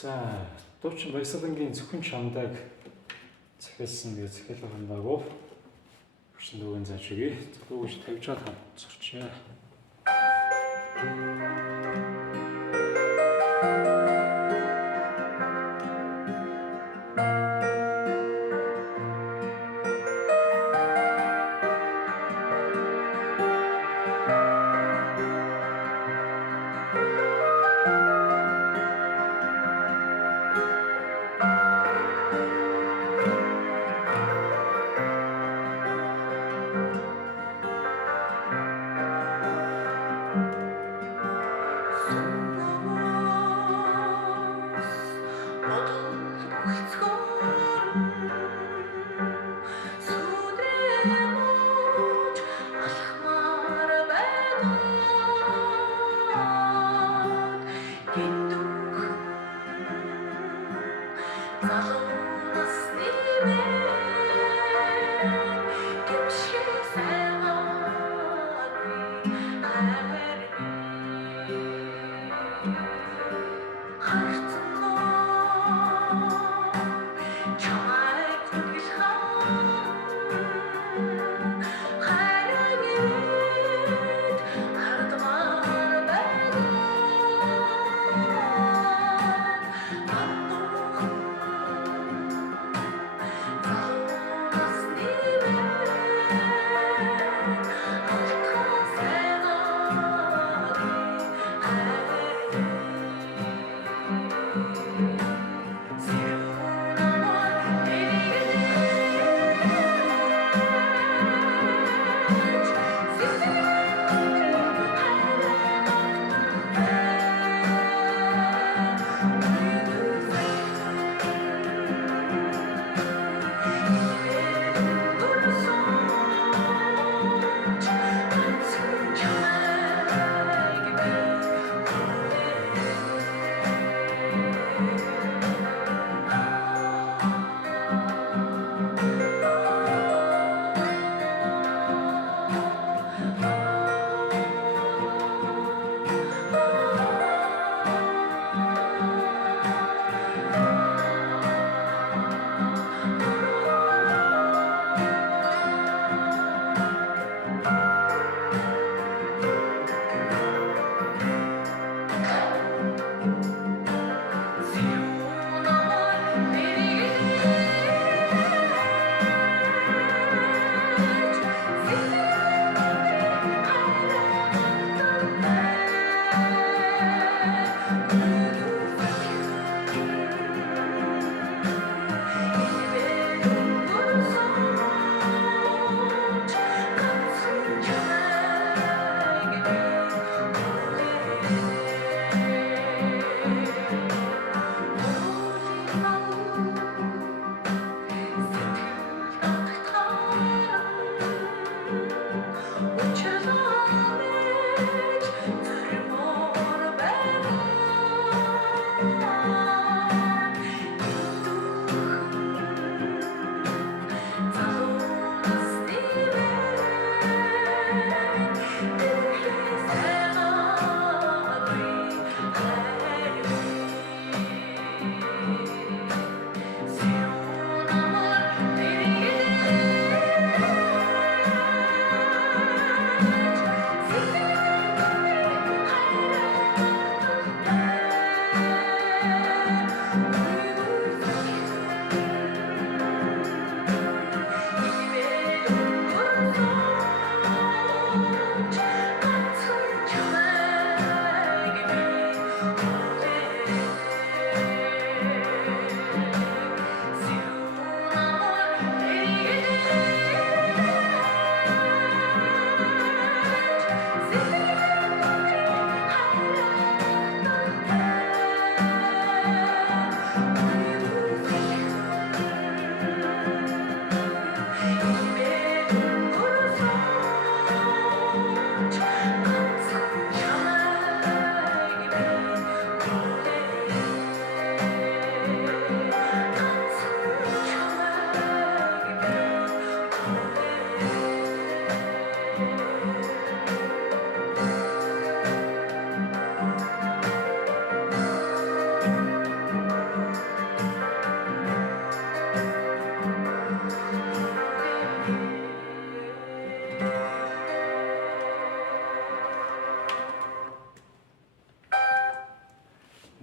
자, 또 좀 멋있었던 게 зөвхөн чамдаг захиалсан гэж захиалга хандаагүй. Хүрсэн дүүгэн заачгүй. Дүүгэж тавьж чад хамцорчээ.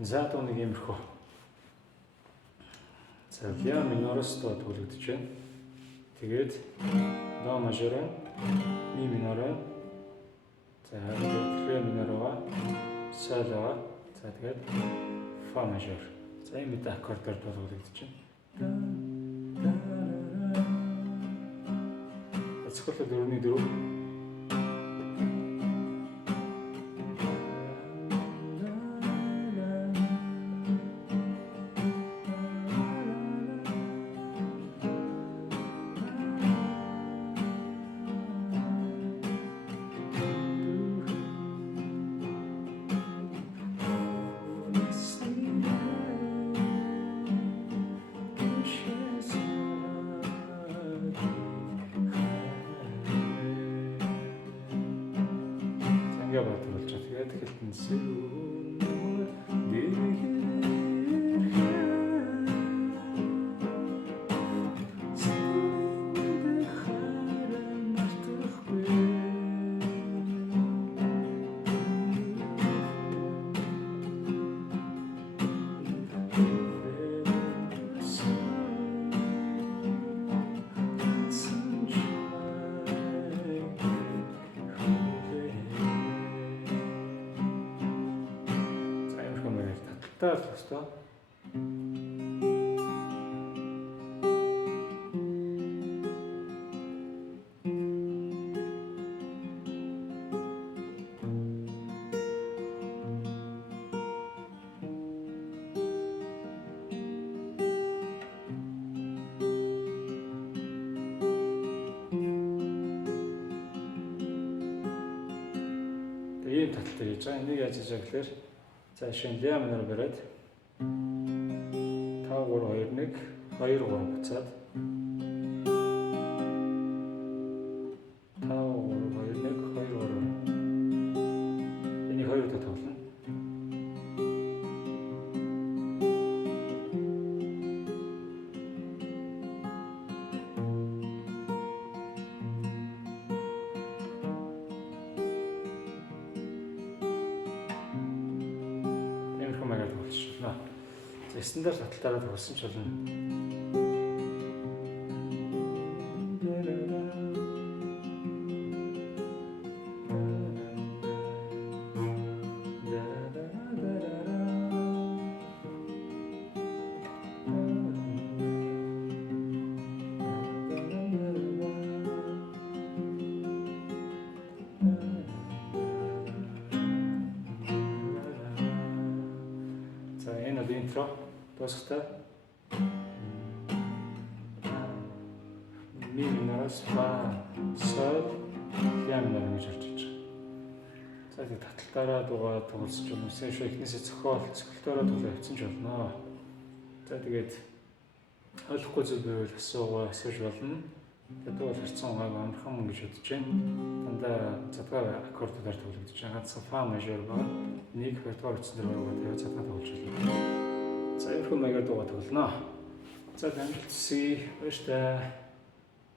За одоо нэг иймэрхүү. За ля минороос тоглогдож байна. Тэгээд до мажор, ми минор. За ре минорова, соло. За тэгээд фа мажор. За ийм мэт аккордоор тоглогдож байна. Цохол 4-4. Ингээ бодвол ч тэгээд хэлтэн таа хэвчээ. Ийм татал дээр хийж байгаа. Энийг яаж хийж байгаа гэхээр за шинэ ля минор бариад 5 3 2 1 2 3 буцаад 5 3 2 1 2 3 энийг 2 удаа тоглоно. Магаад болчихлоо. За стандарт таталтаараа тоглосон ч болно. Интро дуусахтаа ми минороос фа соль ля минор гэж орж иж байгаа. За тэгээд таталтаараа дугаар тоглосч юм уу? Сэшо ихнээсээ цохолтоороо тоглоо явуулсан ч болно. За тэгээд ойлгохгүй зүйл байвал асууж болно. Тэгээд бол харцсан угааг амархан гэж бодож байна. Дандаа задгаа аккордоор тоглогдож байгаа. Ганцхан фа мажор ба нэг бартгаар утсан дээр байгаа задгаа тоглож байна. За, ихэм маягаар дугаар тоглоно. За, амжилт хүсье. Баярлалаа.